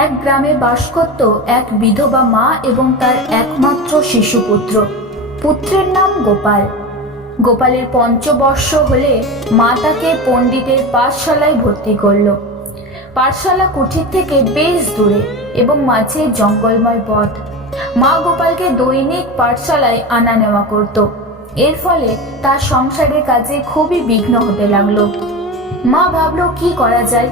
এক গ্রামে বাস করত এক বিধবা মা এবং তার একমাত্র শিশুপুত্র। পুত্রের নাম গোপাল। গোপালের পঞ্চবর্ষ হলে মা তাকে পণ্ডিতের পাঠশালায় ভর্তি করল। পাঠশালা কুঠির থেকে বেশ দূরে এবং মাঝে জঙ্গলময় পথ। মা গোপালকে দৈনিক পাঠশালায় আনা নেওয়া করত। এর ফলে তার সংসারের কাজে খুবই বিঘ্ন হতে লাগলো। মা ভাবলো কি করা যায়।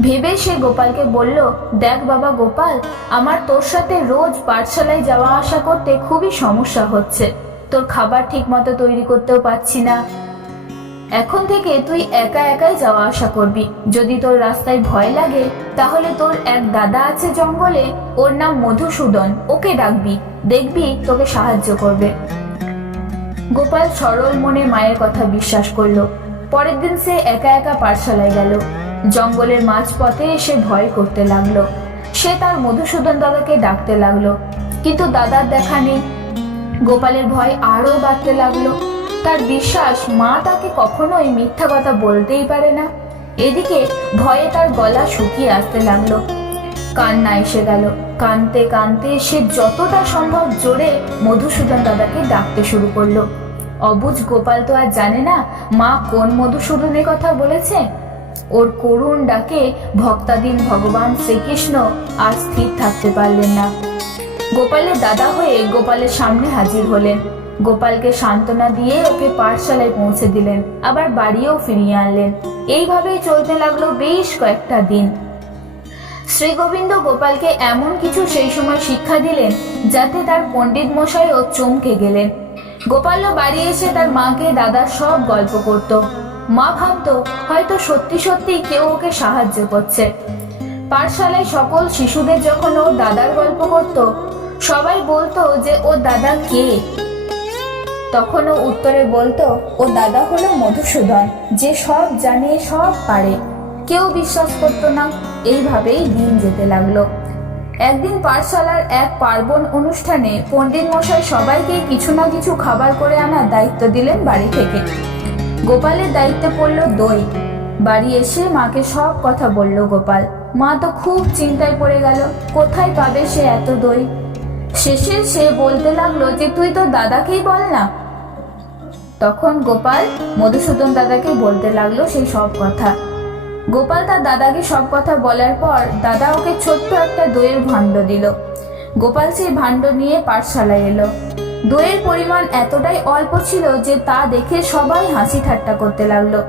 ভেবে সে গোপালকে বলল, দেখ বাবা গোপাল, আমার তোর সাথে রোজ পাঠশালায় যাওয়া আসা করতে খুবই সমস্যা হচ্ছে। তোর খাবার ঠিক মতো তৈরি করতেও পারছি না। এখন থেকে তুই একা একাই যাওয়া আসা করবি। যদি তোর রাস্তায় ভয় লাগে তাহলে তোর এক দাদা আছে জঙ্গলে, ওর নাম মধুসূদন, ওকে ডাকবি, দেখবি তোকে সাহায্য করবে। গোপাল সরল মনে মায়ের কথা বিশ্বাস করলো। পরের দিন সে একা একা পাঠশালায় গেল। জঙ্গলের মাঝপথে সে ভয় করতে লাগলো। সে তার মধুসূদন দাদাকে ডাকতে লাগলো, কিন্তু দাদার দেখা নেই। গোপালের ভয় আরো বাড়তে লাগলো। তার বিশ্বাস মা তাকে কখনোই মিথ্যা কথা বলতেই পারে না। এদিকে ভয়ে তার গলা শুকিয়ে আসতে লাগলো। কান্না এসে গেল। কাঁদতে কাঁদতে সে যতটা সম্ভব জোরে মধুসূদন দাদাকে ডাকতে শুরু করলো। অবুঝ গোপাল তো আর জানে না মা কোন মধুসূদনের কথা বলেছে। ওর করুণ ডাকে ভক্তাধীন ভগবান শ্রীকৃষ্ণ আর স্থির থাকতে পারলেন না। গোপালের দাদা হয়ে গোপালের সামনে হাজির হলেন। গোপালকে সান্ত্বনা দিয়ে ওকে পাঠশালায় পৌঁছে দিলেন, আবার বাড়িও ফিরিয়ে আনলেন। এইভাবেই চলতে লাগলো বেশ কয়েকটা দিন। শ্রী গোবিন্দ গোপালকে এমন কিছু সেই সময় শিক্ষা দিলেন যাতে তার পণ্ডিত মশাইও চমকে গেলেন। গোপালও বাড়ি এসে তার মাকে দাদার সব গল্প করত। মা ভাবতো হয়তো সত্যি সত্যি কেউ ওকে সাহায্য করছে। পাঠশালায় সকল শিশুদের যখন ও দাদার গল্প করত, সবাই বলতো যে ও দাদা কে। তখন ও উত্তরে বলতো ও দাদা হলো মধুসূদন, যে সব জানে, সব পারে। কেউ বিশ্বাস করতো না। এইভাবেই দিন যেতে লাগলো। একদিন পাঠশালার এক পার্বণ অনুষ্ঠানে পণ্ডিত মশাই সবাইকে কিছু না কিছু খাবার করে আনার দায়িত্ব দিলেন বাড়ি থেকে। গোপালের দায়িত্বে পড়ল দই। বাড়ি এসে মাকে সব কথা বলল গোপাল। মা তো খুব চিন্তায় পড়ে গেল, কোথায় পাবে সে এত দই। শেষে সে বলতে লাগলো যে তুই তো দাদাকেই বল না। তখন গোপাল মধুসূদন দাদাকে বলতে লাগলো সেই সব কথা। গোপাল তার দাদাকে সব কথা বলার পর দাদা ওকে ছোট্ট একটা দইয়ের ভাণ্ড দিল। গোপাল সেই ভাণ্ড নিয়ে পাঠশালায় এলো। দইয়ের পরিমাণ এতটাই অল্প ছিল যে তা দেখে সবাই হাসি ঠাট্টা করতে লাগলো।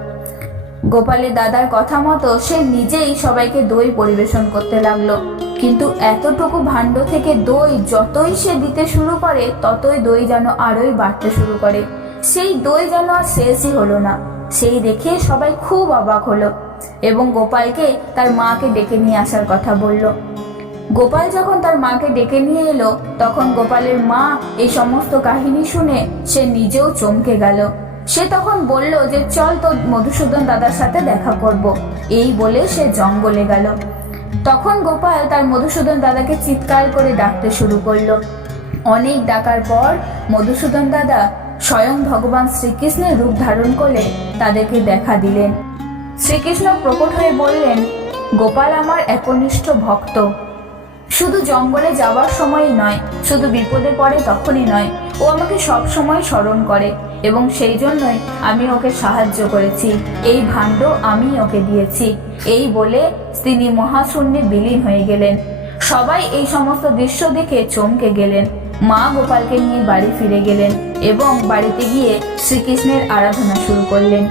গোপালের দাদার কথা মতো সে নিজেই সবাইকে দই পরিবেশন করতে লাগলো। কিন্তু এতটুকু ভাণ্ড থেকে দই যতই সে দিতে শুরু করে ততই দই যেন আরোই বাড়তে শুরু করে। সেই দই যেন আর শেষই হলো না। সেই দেখে সবাই খুব অবাক হলো এবং গোপালকে তার মাকে ডেকে নিয়ে আসার কথা বলল। গোপাল যখন তার মাকে ডেকে নিয়ে এলো তখন গোপালের মা এই সমস্ত কাহিনী শুনে সে নিজেও চমকে গেল। সে তখন বলল যে চল তো মধুসূদন দাদার সাথে দেখা করব। এই বলে সে জঙ্গলে গেল। তখন গোপাল তার মধুসূদন দাদাকে চিৎকার করে ডাকতে শুরু করলো। অনেক ডাকার পর মধুসূদন দাদা স্বয়ং ভগবান শ্রীকৃষ্ণের রূপ ধারণ করে তাদেরকে দেখা দিলেন। শ্রীকৃষ্ণ প্রকট হয়ে বললেন, গোপাল আমার একনিষ্ঠ ভক্ত। শুধু জঙ্গলে যাওয়ার সময়ই নয়, শুধু বিপদে পড়ে তখনই নয়, ও আমাকে সব সময় স্মরণ করে এবং সেই জন্যই আমি ওকে সাহায্য করেছি। এই ভাণ্ড আমি ওকে দিয়েছি। এই বলে তিনি মহাশূন্যে বিলীন হয়ে গেলেন। সবাই এই সমস্ত দৃশ্য দেখে চমকে গেলেন। মা গোপালকে নিয়ে বাড়ি ফিরে গেলেন এবং বাড়িতে গিয়ে শ্রীকৃষ্ণের আরাধনা শুরু করলেন।